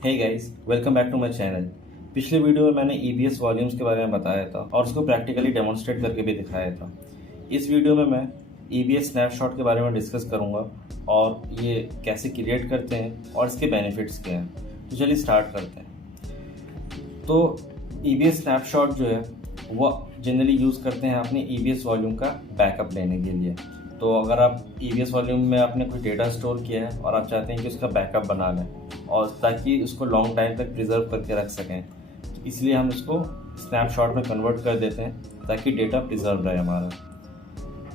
Hey guys, welcome back to my channel. पिछले video में मैंने EBS वॉल्यूम्स के बारे में बताया था और उसको प्रैक्टिकली डेमोन्स्ट्रेट करके भी दिखाया था। इस वीडियो में मैं EBS स्नैपशॉट के बारे में डिस्कस करूंगा और ये कैसे क्रिएट करते हैं और इसके बेनिफिट्स क्या हैं। तो चलिए स्टार्ट करते हैं। तो EBS स्नैपशॉट जो है वो जनरली यूज़ करते हैं अपने EBS वॉल्यूम का बैकअप लेने के लिए। तो अगर आप EBS वॉल्यूम में आपने कोई डेटा स्टोर किया है और आप चाहते हैं कि उसका बैकअप बना लें और ताकि उसको लॉन्ग टाइम तक प्रिजर्व करके रख सकें, तो इसलिए हम उसको स्नैपशॉट में कन्वर्ट कर देते हैं ताकि डेटा प्रिजर्व रहे हमारा।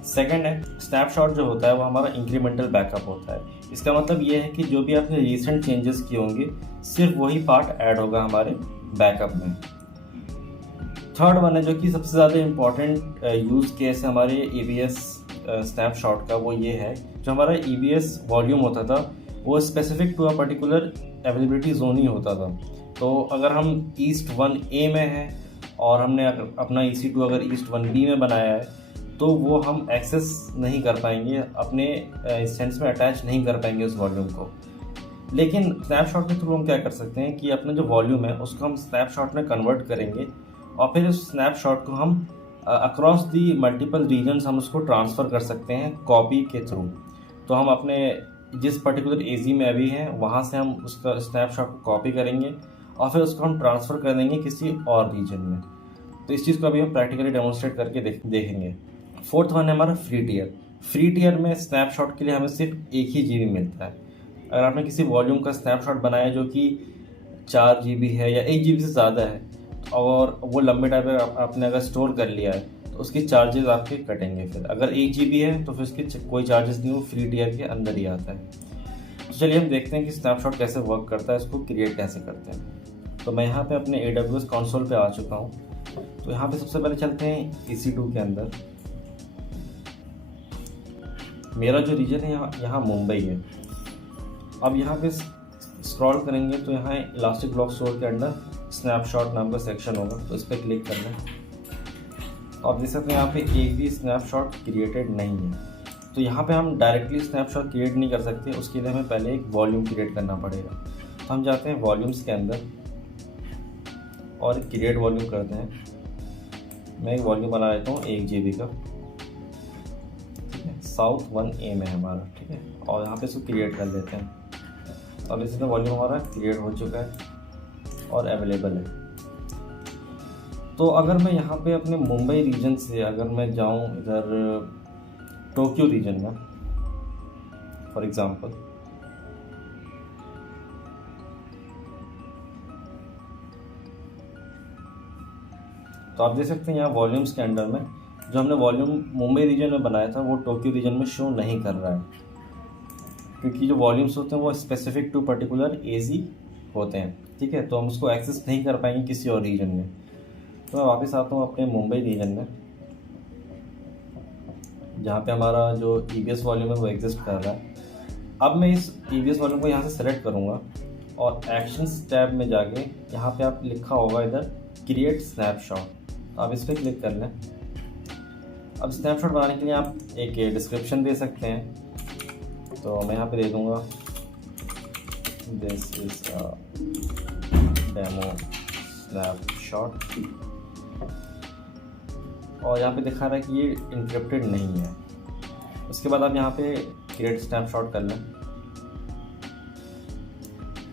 सेकंड है, स्नैपशॉट जो होता है वो हमारा इंक्रीमेंटल बैकअप होता है। इसका मतलब ये है कि जो भी आपने रिसेंट चेंजेस किए होंगे सिर्फ वही पार्ट ऐड होगा हमारे बैकअप में। थर्ड वन है जो कि सबसे ज़्यादा इम्पॉर्टेंट यूज़ केस है हमारे EBS स्नैपशॉट का, वो ये है जो हमारा EBS वॉल्यूम होता था वो specific to a particular availability zone ही होता था। तो अगर हम ईस्ट 1A में हैं और हमने अपना EC2 अगर ईस्ट 1B में बनाया है तो वो हम एक्सेस नहीं कर पाएंगे, अपने इंस्टेंस में अटैच नहीं कर पाएंगे उस वॉल्यूम को। लेकिन स्नैपशॉट के थ्रू हम क्या कर सकते हैं कि अपना जो वॉल्यूम है उसको हम स्नैपशॉट में कन्वर्ट करेंगे और फिर उस स्नैपशॉट को हम अक्रॉस दी मल्टीपल रीजन्स हम उसको ट्रांसफ़र कर सकते हैं कॉपी के थ्रू। तो हम अपने जिस पर्टिकुलर एजी में अभी हैं वहाँ से हम उसका स्नैपशॉट को कॉपी करेंगे और फिर उसको हम ट्रांसफ़र कर देंगे किसी और रीजन में। तो इस चीज़ को अभी हम प्रैक्टिकली डेमोन्स्ट्रेट करके देखेंगे। फोर्थ वन है हमारा फ्री टियर। फ्री टियर में स्नैपशॉट के लिए हमें सिर्फ 1 ही GB मिलता है। अगर आपने किसी वॉल्यूम का स्नैपशॉट बनाया जो कि 4 GB है या 1 GB से ज़्यादा है और वो लंबे टाइम पर आपने अगर स्टोर कर लिया है तो उसके चार्जेस आपके कटेंगे। फिर अगर 1 GB है तो फिर उसके कोई चार्जेस नहीं, वो फ्री टियर के अंदर ही आता है। तो चलिए हम देखते हैं कि स्नैपशॉट कैसे वर्क करता है, इसको क्रिएट कैसे करते हैं। तो मैं यहाँ पे अपने AWS कंसोल पे आ चुका हूँ। तो यहाँ पे सबसे पहले चलते हैं EC2 के अंदर। मेरा जो रीजन है यहाँ मुंबई है। अब यहाँ पे स्क्रॉल करेंगे तो यहाँ इलास्टिक ब्लॉक स्टोर के अंदर स्नैपशॉट नाम का सेक्शन होगा, तो इस पर क्लिक करना है। तो आप देख सकते हैं यहाँ पे एक भी स्नैपशॉट क्रिएटेड नहीं है। तो यहाँ पे हम डायरेक्टली स्नैपशॉट क्रिएट नहीं कर सकते, उसके लिए हमें पहले एक वॉल्यूम क्रिएट करना पड़ेगा। तो हम जाते हैं वॉल्यूम्स के अंदर और क्रिएट वॉल्यूम करते हैं। मैं एक वॉल्यूम बना लेता हूँ 1 GB का, ठीक है, साउथ 1A में है हमारा, ठीक है, और यहाँ पे इसको क्रिएट कर लेते हैं। अब इसमें वॉल्यूम हमारा क्रिएट हो चुका है और अवेलेबल है। तो अगर मैं यहाँ पे अपने मुंबई रीजन से अगर मैं जाऊँ इधर टोक्यो रीजन में फॉर एग्ज़ाम्पल, तो आप देख सकते हैं यहाँ वॉल्यूम्स के अंडर में जो हमने वॉल्यूम मुंबई रीजन में बनाया था वो टोक्यो रीजन में शो नहीं कर रहा है, क्योंकि जो वॉल्यूम्स होते हैं वो स्पेसिफिक टू पर्टिकुलर एजी होते हैं, ठीक है। तो हम उसको एक्सेस नहीं कर पाएंगे किसी और रीजन में। तो मैं वापस आता हूँ अपने मुंबई रीजन में जहाँ पे हमारा जो EBS वॉल्यूम है वो एग्जिस्ट कर रहा है। अब मैं इस EBS वॉल्यूम को यहाँ से सेलेक्ट करूँगा और एक्शंस टैब में जाके यहाँ पे आप लिखा होगा इधर क्रिएट स्नैपशॉट, आप इस पर क्लिक कर लें। अब स्नैपशॉट बनाने के लिए आप एक डिस्क्रिप्शन दे सकते हैं। तो मैं यहाँ पे दे दूँगा दिस इज डेमो स्नैपशॉट और यहाँ पे दिखा रहा है कि ये इनक्रिप्टेड नहीं है। उसके बाद आप यहाँ पे क्रिएट स्नैपशॉट कर लें।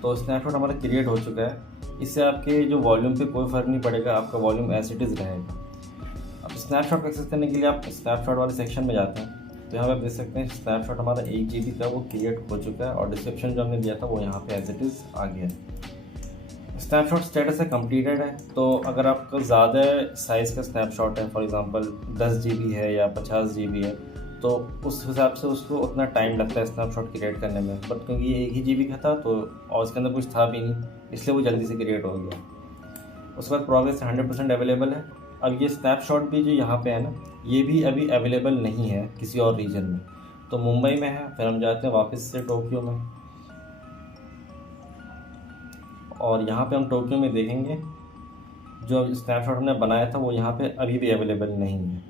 तो स्नैपशॉट हमारा क्रिएट हो चुका है। इससे आपके जो वॉल्यूम पे कोई फ़र्क नहीं पड़ेगा, आपका वॉल्यूम एज इट इज़ रहेगा। अब स्नैपशॉट को एक्सेस करने के लिए आप स्नैपशॉट वाले सेक्शन में जाते हैं। तो यहाँ पे आप देख सकते हैं स्नैपशॉट हमारा 1 GB का वो क्रिएट हो चुका है और डिस्क्रिप्शन जो हमने दिया था वो यहाँ पे एज इट इज़ आ गया है। स्नैपशॉट स्टेटस है कंप्लीटेड है। तो अगर आपका ज़्यादा साइज़ का स्नैपशॉट है, फॉर एग्जांपल 10 GB है या 50 GB है, तो उस हिसाब से उसको उतना टाइम लगता है स्नैपशॉट क्रिएट करने में। बट क्योंकि ये 1 ही GB का था तो और उसके अंदर कुछ था भी नहीं, इसलिए वो जल्दी से क्रिएट हो गया। उसके बाद प्रोग्रेस 100% अवेलेबल है। अब ये स्नैपशॉट भी जो यहाँ पे है ना, ये भी अभी अवेलेबल नहीं है किसी और रीजन में। तो मुंबई में है, फिर हम जाते हैं वापस से टोक्यो में और यहाँ पे हम टोक्यो में देखेंगे जो स्नैपशॉट हमने बनाया था वो यहाँ पे अभी भी अवेलेबल नहीं है।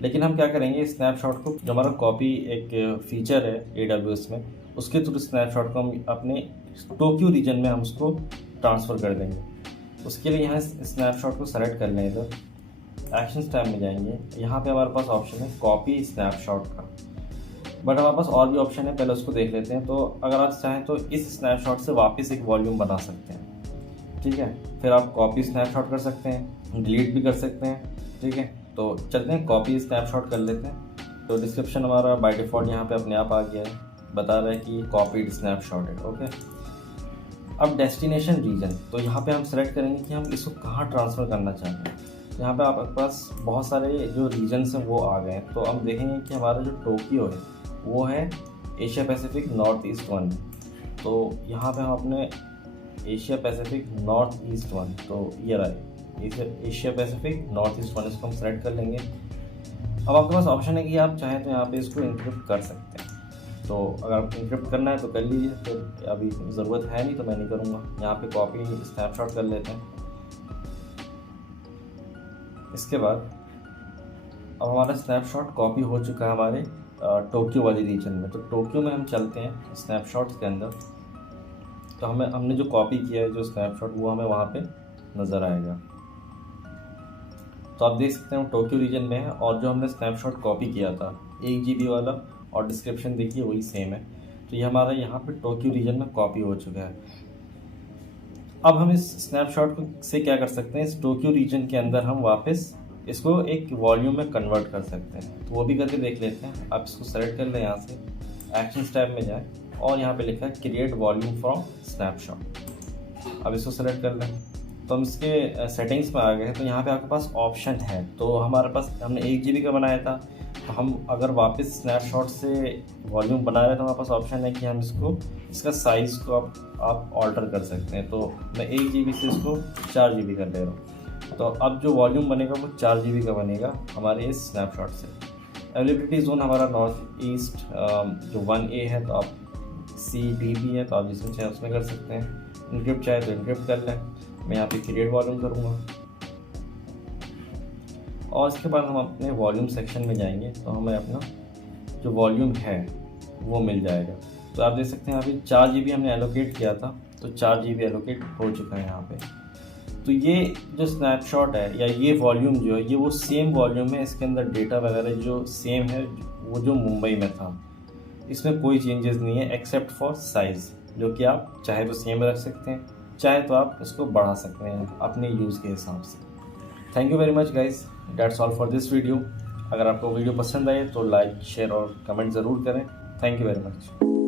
लेकिन हम क्या करेंगे, स्नैपशॉट को जो हमारा कॉपी एक फीचर है AWS में, उसके थ्रू स्नैपशॉट को हम अपने टोक्यो रीजन में हम उसको ट्रांसफ़र कर देंगे। उसके लिए यहाँ स्नैपशॉट को सेलेक्ट कर लें, इधर एक्शंस टैब में जाएंगे। यहाँ पे हमारे पास ऑप्शन है कॉपी स्नैपशॉट का, बट हमारे पास और भी ऑप्शन है, पहले उसको देख लेते हैं। तो अगर आप चाहें तो इस स्नैपशॉट से वापस एक वॉल्यूम बना सकते हैं, ठीक है। फिर आप कॉपी स्नैपशॉट कर सकते हैं, डिलीट भी कर सकते हैं, ठीक है। तो चलते हैं कॉपी स्नैपशॉट कर लेते हैं। तो डिस्क्रिप्शन हमारा बाय डिफ़ॉल्ट यहाँ पे अपने आप आ गया है, बता रहा है कि कॉपीड स्नैपशॉट है, ओके। अब डेस्टिनेशन रीजन, तो यहाँ पे हम सेलेक्ट करेंगे कि हम इसको कहाँ ट्रांसफ़र करना चाहते हैं। यहाँ पे आपके पास बहुत सारे जो रीजन्स हैं वो आ गए हैं। तो हम देखेंगे कि हमारा जो टोक्यो है वो है एशिया पैसिफिक नॉर्थ ईस्ट 1। तो यहाँ पे हम अपने एशिया पैसिफिक नॉर्थ ईस्ट 1, तो ये रहा एशिया पैसिफिक नॉर्थ ईस्ट 1, इसको हम सेलेक्ट कर लेंगे। अब आपके पास ऑप्शन है कि आप चाहें तो यहाँ पे इसको इंक्रिप्ट कर सकते हैं। तो अगर आप इंक्रिप्ट करना है तो कर लीजिए, तो अभी ज़रूरत है नहीं तो मैं नहीं करूँगा। यहाँ पे कॉपी स्नैपशॉट कर लेते हैं। इसके बाद अब हमारा स्नैपशॉट कॉपी हो चुका है हमारे टोक्यो वाली रीजन में। तो टोक्यो में हम चलते हैं स्नैपशॉट्स के अंदर। तो हमने जो कॉपी किया है जो स्नैपशॉट, वो हमें वहाँ पे नज़र आएगा। तो आप देख सकते हैं टोक्यो रीजन में है, और जो हमने स्नैपशॉट कॉपी किया था 1 GB वाला, और डिस्क्रिप्शन देखिए वही सेम है। तो ये हमारा यहाँ पे टोक्यो रीजन में कॉपी हो चुका है। अब हम इस स्नैपशॉट से क्या कर सकते हैं, इस टोक्यो रीजन के अंदर हम वापस इसको एक वॉल्यूम में कन्वर्ट कर सकते हैं। तो वो भी करके देख लेते हैं। आप इसको सेलेक्ट कर लें, यहाँ से एक्शंस टैब में जाएं, और यहाँ पे लिखा है क्रिएट वॉल्यूम फ्रॉम स्नैपशॉट। अब इसको सेलेक्ट कर लें। तो हम इसके सेटिंग्स में आ गए हैं। तो यहाँ पे आपके पास ऑप्शन है। तो हमारे पास हमने 1 GB का बनाया था, तो हम अगर वापस स्नैपशॉट से वॉल्यूम बना रहे हैं तो हमारे पास ऑप्शन है कि हम इसका साइज़ को आप ऑल्टर कर सकते हैं। तो मैं 1 GB से इसको 4 GB कर ले रहा हूँ। तो अब जो वॉल्यूम बनेगा वो 4 GB का बनेगा हमारे इस स्नैपशॉट से। अवेलेबिलिटी जोन हमारा नॉर्थ ईस्ट जो 1A है, तो आप CB भी है, तो आप जिसमें चाहे उसमें कर सकते हैं। इनक्रिप्ट चाहे तो इनक्रिप्ट कर लें। मैं यहाँ पे क्रिएट वॉल्यूम करूँगा, और इसके बाद हम अपने वॉल्यूम सेक्शन में जाएंगे, तो हमें अपना जो वॉल्यूम है वो मिल जाएगा। तो आप देख सकते हैं अभी 4 GB हमने एलोकेट किया था, तो 4 GB एलोकेट हो चुका है यहाँ पे। तो ये जो स्नैपशॉट है या ये वॉल्यूम जो है, ये वो सेम वॉल्यूम है। इसके अंदर डेटा वगैरह जो सेम है वो जो मुंबई में था, इसमें कोई चेंजेस नहीं है एक्सेप्ट फॉर साइज़, जो कि आप चाहे तो सेम रख सकते हैं, चाहे तो आप इसको बढ़ा सकते हैं अपने यूज़ के हिसाब से। Thank you very much guys, that's all for this video. अगर आपको वीडियो पसंद आए तो लाइक, शेयर और कमेंट ज़रूर करें। Thank you very much.